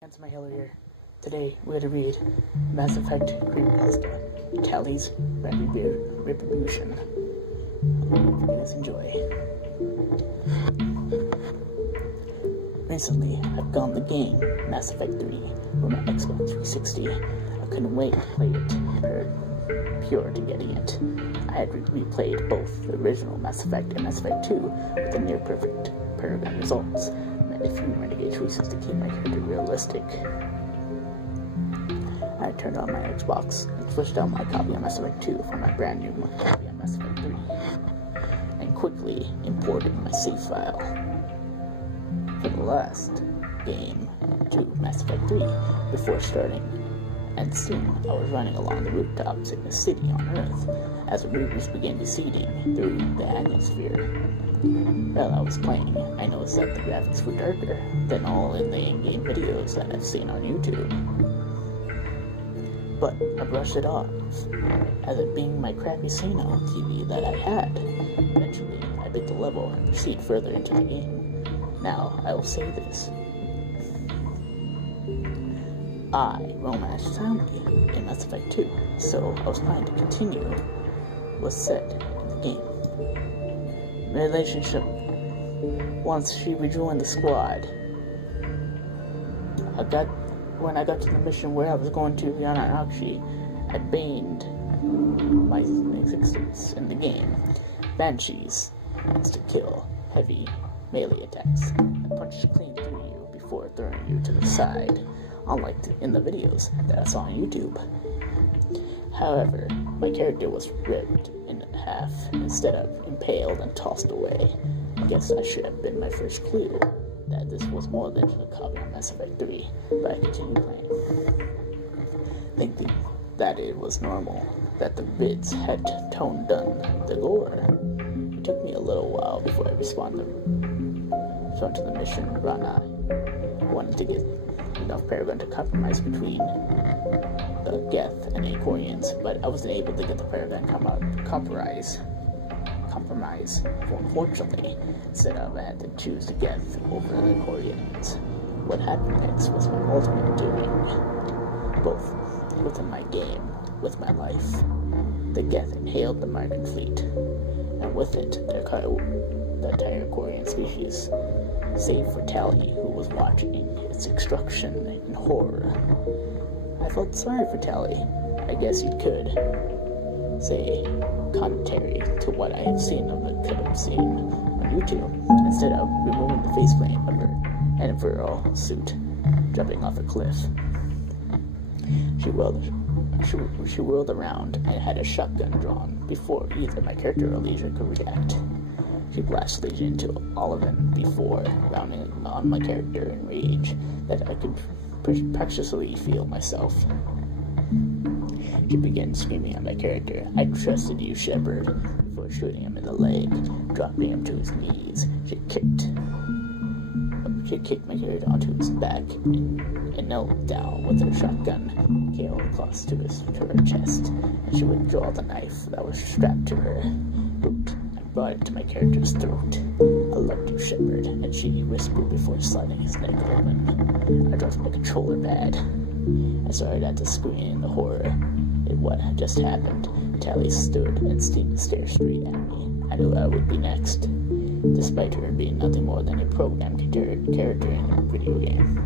It's my Hiller here. Today we're going to read Mass Effect Creepypasta, Tali's Retribution. Hope you guys enjoy. Recently, I've gotten the game Mass Effect 3 for my Xbox 360. I couldn't wait to play it pure to getting it. I had replayed both the original Mass Effect and Mass Effect 2 with the near perfect Paragon results. A few renegade choices to keep my character realistic. I turned on my Xbox and switched out my copy of Mass Effect 2 for my brand new copy of Mass Effect 3, and quickly imported my save file for the last game to Mass Effect 3 before starting, and soon I was running along the rooftops in the city on Earth as the rumors began receding through the atmosphere. While I was playing, I noticed that the graphics were darker than all in the in-game videos that I've seen on YouTube. But I brushed it off, as it being my crappy Sino TV that I had. Eventually, I beat the level and proceed further into the game. Now, I will say this. I romanced Tali in Mass Effect 2, so I was trying to continue what's said in the game. Relationship. Once she rejoined the squad, when I got to the mission where I was going to Yanakshi, I banned my existence in the game. Banshees is to kill heavy melee attacks and punch clean through you before throwing you to the side, unlike in the videos that I saw on YouTube. However, my character was ripped in half instead of impaled and tossed away. I guess I should have been my first clue that this was more than just a copy of Mass Effect 3, but I continued playing, thinking that it was normal, that the vids had toned down the gore. It took me a little while before I responded to the mission run. I wanted to get enough Paragon to compromise between the Geth and the Icorians, but I wasn't able to get the Paragon compromise. Unfortunately, instead of I had to choose the Geth over the Icorians. What happened next was my ultimate doing, both within my game, with my life. The Geth inhaled the Martian fleet, and with it, the entire Icorian species, save for Tali, who was watching its destruction in horror. I felt sorry for Tali. I guess you could say contrary to what I have seen of the clips seen on YouTube, instead of removing the faceplate of her overall suit, jumping off a cliff. She whirled around and had a shotgun drawn before either my character or Leisure could react. She blasted Leisure into all of them before rounding on my character in rage that I could practically feel myself. She began screaming at my character, "I trusted you, Shepard," before shooting him in the leg, dropping him to his knees. She kicked my character onto his back and knelt down with her shotgun held close to her chest, and she would draw the knife that was strapped to her boot and brought it to my character's throat. "I loved you, Shepard," and she whispered before sliding his neck open. I dropped my controller pad. I started at the screen in the horror at what had just happened. Tali stood and stared straight at me. I knew I would be next, despite her being nothing more than a programmed character in a video game.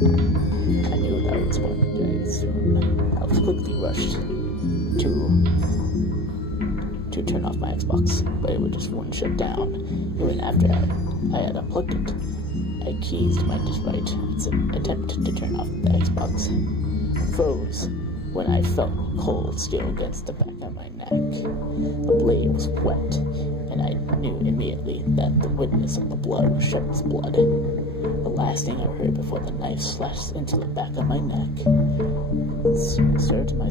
I knew that I was going to die soon. I was quickly rushed to turn off my Xbox, but it just wouldn't shut down. Even after I had unplugged it, I keysed my despite its attempt to turn off the Xbox. Froze when I felt cold steel against the back of my neck. The blade was wet, and I knew immediately that the witness of the blood was Shepard's blood. The last thing I heard before the knife slashed into the back of my neck served my